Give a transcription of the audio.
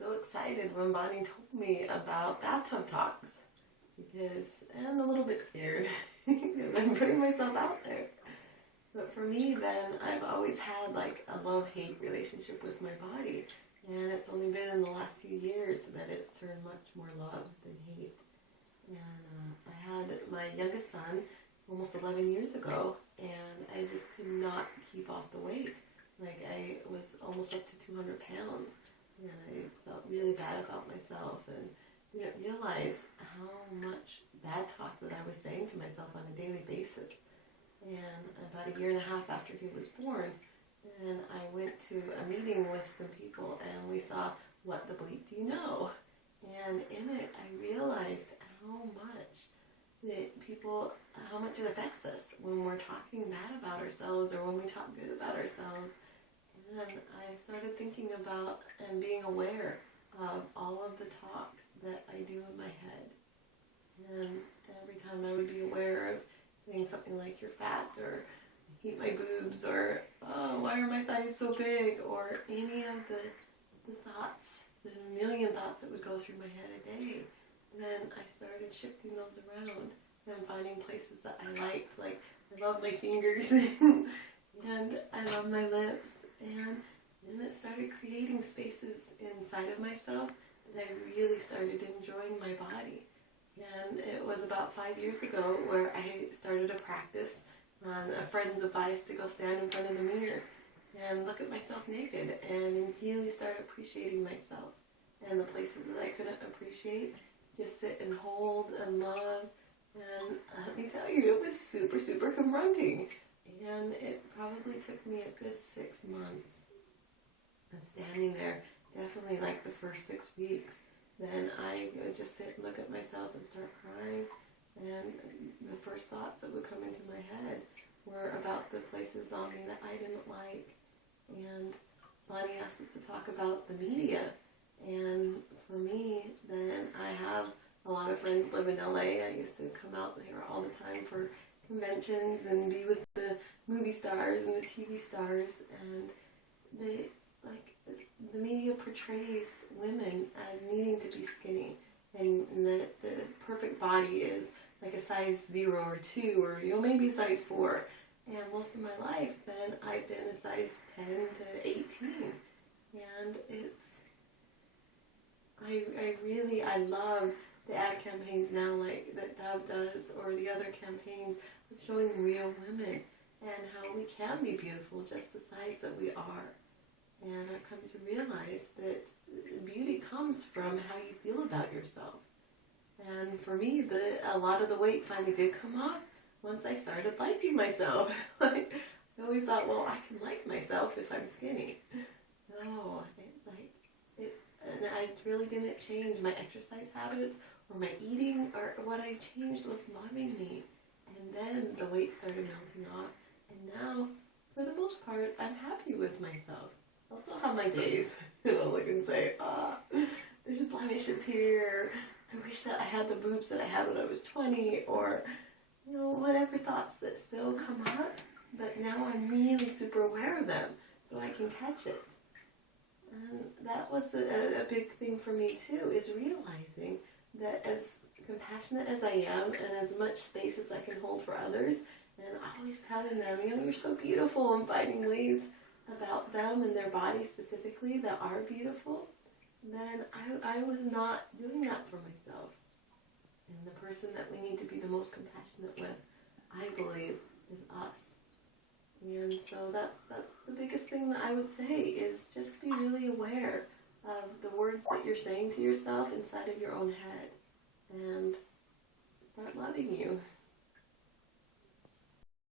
so excited when Bonnie told me about bathtub talks and a little bit scared because I'm putting myself out there. But for me then, I've always had like a love-hate relationship with my body. And it's only been in the last few years that it's turned much more love than hate. And I had my youngest son almost 11 years ago, and I just could not keep off the weight. Like, I was almost up to 200 pounds, and I felt really bad about myself and didn't realize how much bad talk that I was saying to myself on a daily basis. And about a year and a half after he was born, and I went to a meeting with some people, and we saw What the Bleep Do You Know? And in it, I realized how much it affects us when we're talking bad about ourselves or when we talk good about ourselves. And I started thinking about and being aware of all of the talk that I do in my head. And every time I would be aware of saying something like, "You're fat," or "I hate my boobs," or "Oh, why are my thighs so big?" or any of the thoughts, the million thoughts that would go through my head a day. And then I started shifting those around and finding places that I liked. Like, I love my fingers and I love my lips. And then it started creating spaces inside of myself that I really started enjoying my body. And it was about 5 years ago where I started a practice on a friend's advice to go stand in front of the mirror and look at myself naked and really start appreciating myself. And the places that I couldn't appreciate, just sit and hold and love. And let me tell you, it was super, super confronting. And it probably took me a good 6 months of standing there, definitely like the first 6 weeks. Then I would just sit and look at myself and start crying. And the first thoughts that would come into my head were about the places on me that I didn't like. And Bonnie asked us to talk about the media. And for me, then I have a lot of friends live in LA. I used to come out here all the time for conventions and be with the movie stars and the TV stars. And the media portrays women as needing to be skinny, and that the perfect body is like a size 0 or 2 or maybe a size 4. And most of my life then I've been a size 10 to 18. And I love the ad campaigns now, like that Dove does, or the other campaigns of showing real women and how we can be beautiful just the size that we are. And I've come to realize that beauty comes from how you feel about yourself. And for me, a lot of the weight finally did come off once I started liking myself. Like, I always thought, well, I can like myself if I'm skinny. No, and I really didn't change my exercise habits or my eating, or what I changed was loving me. And then the weight started melting off. And now, for the most part, I'm happy with myself. I'll still have my days. I'll look and say, there's blemishes here. I wish that I had the boobs that I had when I was 20, or, whatever thoughts that still come up. But now I'm really super aware of them, so I can catch it. And that was a big thing for me too, is realizing that as compassionate as I am and as much space as I can hold for others, and always telling them, you're so beautiful, and finding ways about them and their body specifically that are beautiful, then I was not doing that for myself. And the person that we need to be the most compassionate with, I believe, is us. And so that's the biggest thing that I would say, is just be really aware of the words that you're saying to yourself inside of your own head, and start loving you.